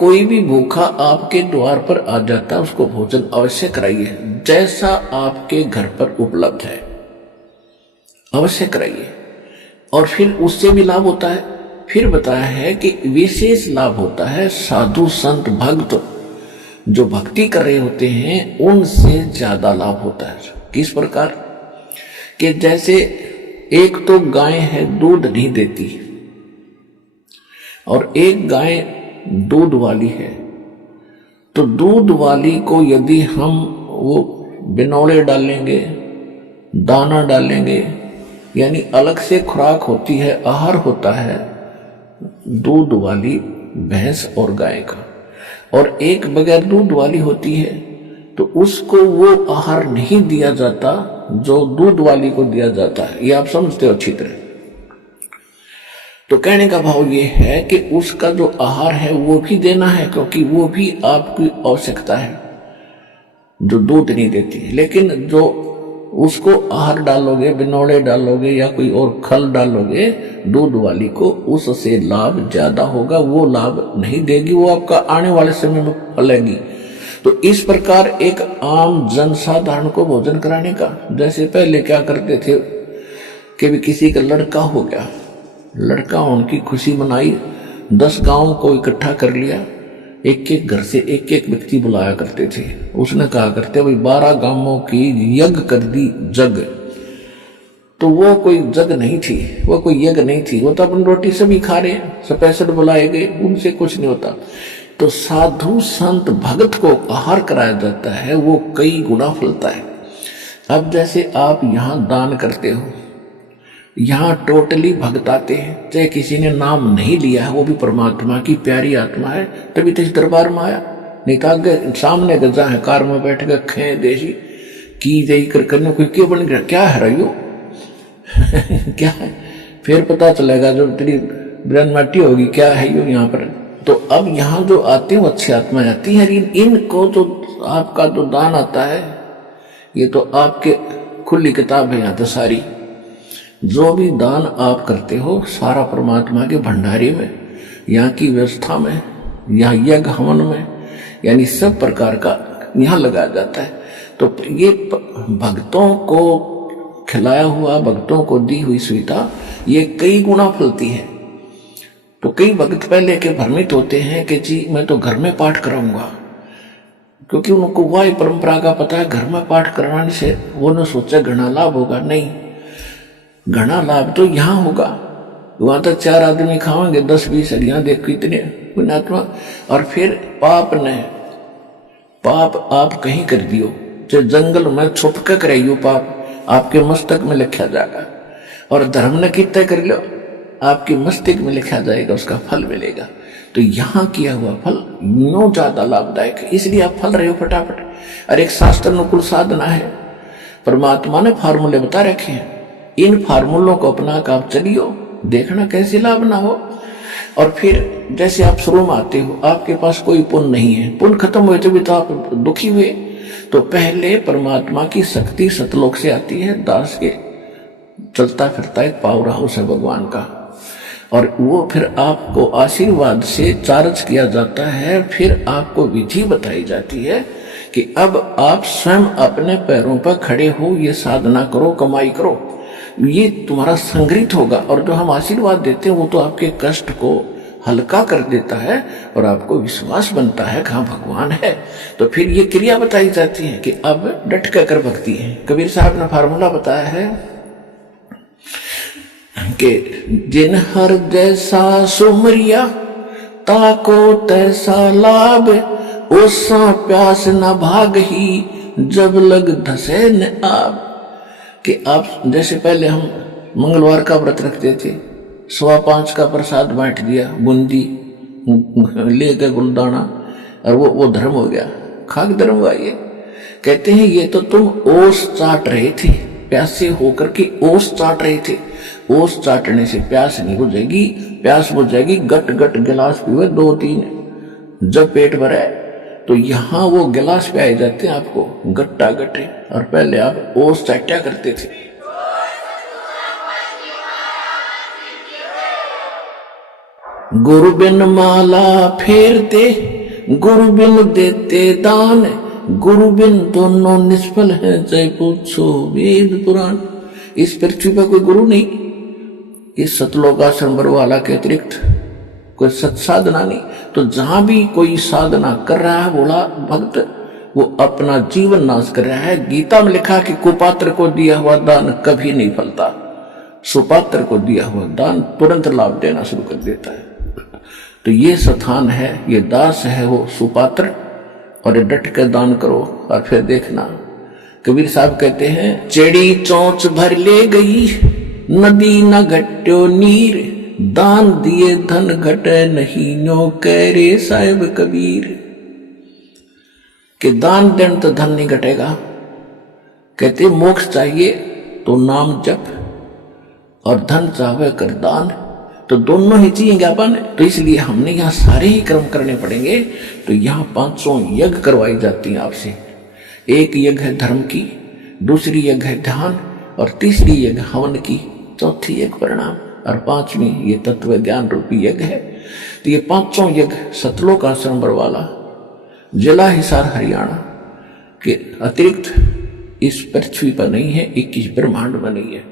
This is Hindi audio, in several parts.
कोई भी भूखा आपके द्वार पर आ जाता है उसको भोजन अवश्य कराइए, जैसा आपके घर पर उपलब्ध है अवश्य कराइए। और फिर उससे भी लाभ होता है। फिर बताया है कि विशेष लाभ होता है साधु संत भक्त जो भक्ति कर रहे होते हैं उनसे ज्यादा लाभ होता है। किस प्रकार कि जैसे एक तो गाय है दूध नहीं देती और एक गाय दूध वाली है, तो दूध वाली को यदि हम वो बिनौले डालेंगे, दाना डालेंगे, यानी अलग से खुराक होती है, आहार होता है दूध वाली भैंस और गाय का, और एक बगैर दूध वाली होती है, तो उसको वो आहार नहीं दिया जाता जो दूध वाली को दिया जाता है। ये आप समझते हो अच्छी तरह। तो कहने का भाव ये है कि उसका जो आहार है वो भी देना है, क्योंकि वो भी आपकी आवश्यकता है जो दूध नहीं देती। लेकिन जो उसको आहार डालोगे, बिनौले डालोगे या कोई और खल डालोगे दूध वाली को, उससे लाभ ज्यादा होगा, वो लाभ नहीं देगी, वो आपका आने वाले समय में फलेगी। तो इस प्रकार एक आम जनसाधारण को भोजन कराने का, जैसे पहले क्या करते थे कि भी किसी का लड़का हो गया, लड़का उनकी खुशी मनाई, 10 गांव को इकट्ठा कर लिया, एक एक घर से एक एक व्यक्ति बुलाया करते थे। उसने कहा करते भाई 12 गांवों की यज्ञ कर दी जग, तो वो कोई जग नहीं थी, वो कोई यज्ञ नहीं थी, वो तो अपन रोटी सभी खा रहे हैं, स्पेशल बुलाए गए, उनसे कुछ नहीं होता। तो साधु संत भगत को आहार कराया जाता है, वो कई गुना फलता है। अब जैसे आप यहाँ दान करते हो, यहाँ टोटली भक्त आते हैं, चाहे किसी ने नाम नहीं लिया है, वो भी परमात्मा की प्यारी आत्मा है, तभी तो इस दरबार में आया। नहीं तो आगे सामने गजा है, कार में बैठ कर खे देशी की दे कर करने कोई क्यों बन गया, क्या है रही हो क्या है, फिर पता चलेगा जब तेरी ब्रन माटी होगी क्या है यो यहाँ पर। तो अब यहाँ जो आते हैं वो अच्छी आत्मा आती है, इनको जो आपका जो दान आता है ये तो आपके खुली किताब है, यहाँ तो सारी जो भी दान आप करते हो सारा परमात्मा के भंडारे में, यहाँ की व्यवस्था में, यहाँ यज्ञ हवन में, यानी सब प्रकार का यहाँ लगाया जाता है। तो ये भक्तों को खिलाया हुआ, भक्तों को दी हुई सुविधा ये कई गुना फलती है। तो कई भक्त पहले के भ्रमित होते हैं कि जी मैं तो घर में पाठ कराऊंगा, क्योंकि उनको वही परंपरा का पता है घर में पाठ कराने से उन्होंने सोचा घना लाभ होगा। नहीं, घना लाभ तो यहाँ होगा, वहां तक 4 आदमी खाएंगे, 10-20 यहाँ देखो कितने पुण्यात्मा। और फिर पाप आप कहीं कर दियो, जो जंगल में छुप कर कराइयो, पाप आपके मस्तक में लिखा जाएगा, और धर्म ने कितना कर लो आपके मस्तिष्क में लिखा जाएगा, उसका फल मिलेगा। तो यहाँ किया हुआ फल नो ज्यादा लाभदायक है, इसलिए आप फल रहे हो फटाफट। और एक शास्त्र अनुकूल साधना है, परमात्मा ने फार्मूले बता रखे हैं, इन फार्मूलों को अपना कर आप चलियो, देखना कैसे लाभ ना हो। और फिर जैसे आप शुरू में आते हो, आपके पास कोई पुण्य नहीं है, पुण्य खत्म हुए तो भी तो आप दुखी हुए। तो पहले परमात्मा की शक्ति सतलोक से आती है, दास के चलता फिरता एक पावर हाउस है भगवान का, और वो फिर आपको आशीर्वाद से चार्ज किया जाता है। फिर आपको विधि बताई जाती है कि अब आप स्वयं अपने पैरों पर खड़े हो, ये साधना करो, कमाई करो, ये तुम्हारा संग्रहित होगा। और जो हम आशीर्वाद देते हैं वो तो आपके कष्ट को हल्का कर देता है और आपको विश्वास बनता है कि हाँ भगवान है। तो फिर ये क्रिया बताई जाती है कि अब डट कर भक्ति है। कबीर साहब ने फार्मूला बताया है कि जिन हर जैसा सुमरिया ताको तैसा लाभ, ओसा प्यास न भाग ही जब लग धसे न आब। कि आप जैसे पहले हम मंगलवार का व्रत रखते थे, 5:15 का प्रसाद बांट दिया, बूंदी ले गए गुलदाना, और वो धर्म हो गया, खाक धर्म हुआ। ये कहते हैं ये तो तुम ओस चाट रहे थे, प्यासे होकर के ओस चाट रहे थे। ओस चाटने से प्यास नहीं बुझेगी, प्यास बुझेगी गट गट गिलास पीवे 2-3, जब पेट भरे तो यहाँ वो गिलास पे आए जाते हैं आपको गट्टा गट्टे, और पहले आप ओस चाट्या करते थे। गुरु बिन माला फेरते, गुरु बिन देते दान, गुरु बिन दोनों निष्फल है, चाहे पूछो वेद पुराण। इस पृथ्वी पर कोई गुरु नहीं, इस सतलोकाश्रम बरवाला के अतिरिक्त कोई सत्साधना नहीं। तो जहां भी कोई साधना कर रहा है बोला भक्त, वो अपना जीवन नाश कर रहा है। गीता में लिखा कि कुपात्र को दिया हुआ दान कभी नहीं फलता, सुपात्र को दिया हुआ दान तुरंत लाभ देना शुरू कर देता है। तो ये स्थान है, ये दास है वो सुपात्र, और ये डट कर दान करो और फिर देखना। कबीर साहब कहते हैं, चेड़ी चोंच भर ले गई, नदी न घट्यो नीर, दान दिए धन घटे नहीं, न्यो कह रे साहिब कबीर। कि दान देन तो धन नहीं घटेगा। कहते मोक्ष चाहिए तो नाम जप, और धन चाहे कर दान, तो दोनों ही चाहिए ज्ञापन। तो इसलिए हमने यहाँ सारे ही कर्म करने पड़ेंगे। तो यहाँ 500 यज्ञ करवाई जाती हैं आपसे। एक यज्ञ है धर्म की, दूसरी यज्ञ है ध्यान, और तीसरी यज्ञ हवन की, चौथी यज्ञ प्रणाम, और पांचवी ये तत्व ज्ञान रूपी यज्ञ है। तो ये 500 यज्ञ सतलोक आश्रम बरवाला, जिला हिसार हरियाणा के अतिरिक्त इस पृथ्वी पर नहीं है, 21 ब्रह्मांड में नहीं है।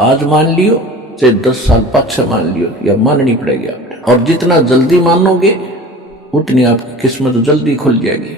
आज मान लियो, चाहे 10 साल पाछे मान लियो, या माननी पड़ेगी आपने। और जितना जल्दी मानोगे उतनी आपकी किस्मत जल्दी खुल जाएगी।